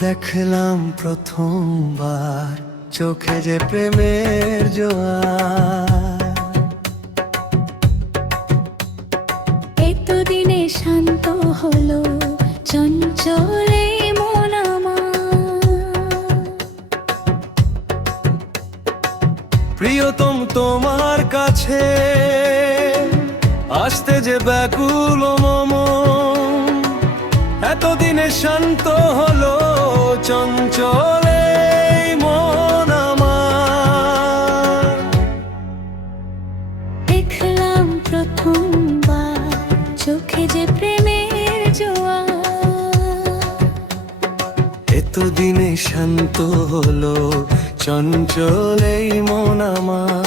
দেখলাম প্রথমবার চোখে যে প্রেমের জোয়ার। এতদিনে শান্ত হলো চঞ্চল এই মন আমার। প্রিয়তম তোমার কাছে আসতে যে ব্যাকুল মম, এতদিনে শান্ত হলো চঞ্চল এই মন আমার। দেখলাম প্রথমবার চোখে যে প্রেমের জোয়ার। এতদিনে শান্ত হলো চঞ্চল এই মন আমার।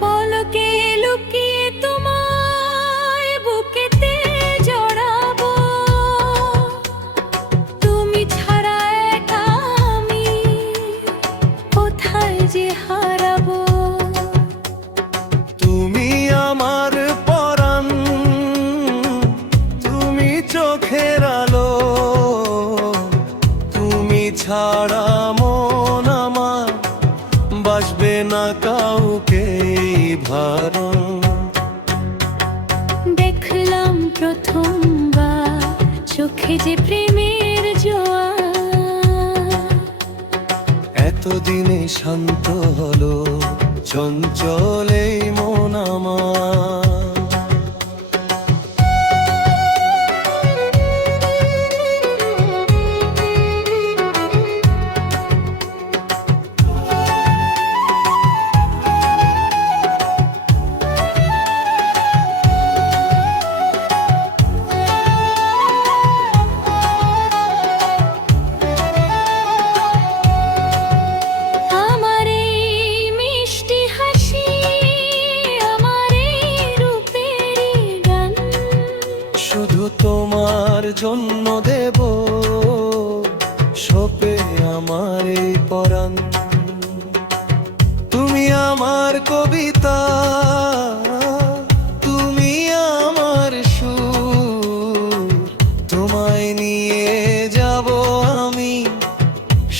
পলকে লুকিয়ে তোমায় বুকেতে জড়াবো, তুমি ছাড়া একা আমি কোথায় যে হারাবো। তুমি আমার পরাণ, তুমি চোখের আলো, তুমি ছাড়া মন আমার বাসবে না কাউকে ভারণ। দেখলাম প্রথমবার চোখে যে প্রেমের জোয়ার। এতদিনে শান্ত হলো চঞ্চল এই মন আমার। আমার এই মিষ্টি হাসি, আমার এই রূপেরই গান, শুধু তোমার জন্য দেব সপে আমার এই পরাণ। তুমি আমার কবিতা, তুমি আমার সুর, তোমায় নিয়ে যাব আমি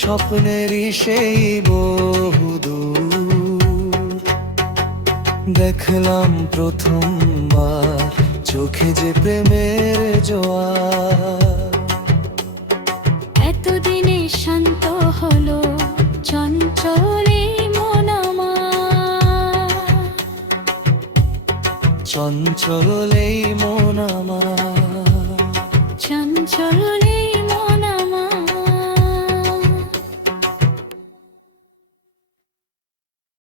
স্বপ্নেরই সেই বহুদূর। দেখলাম প্রথমবার চোখে যে প্রেমের জোয়ার। এতদিনে শান্ত হলো চঞ্চল এই মন আমার। চঞ্চল এই মন আমার।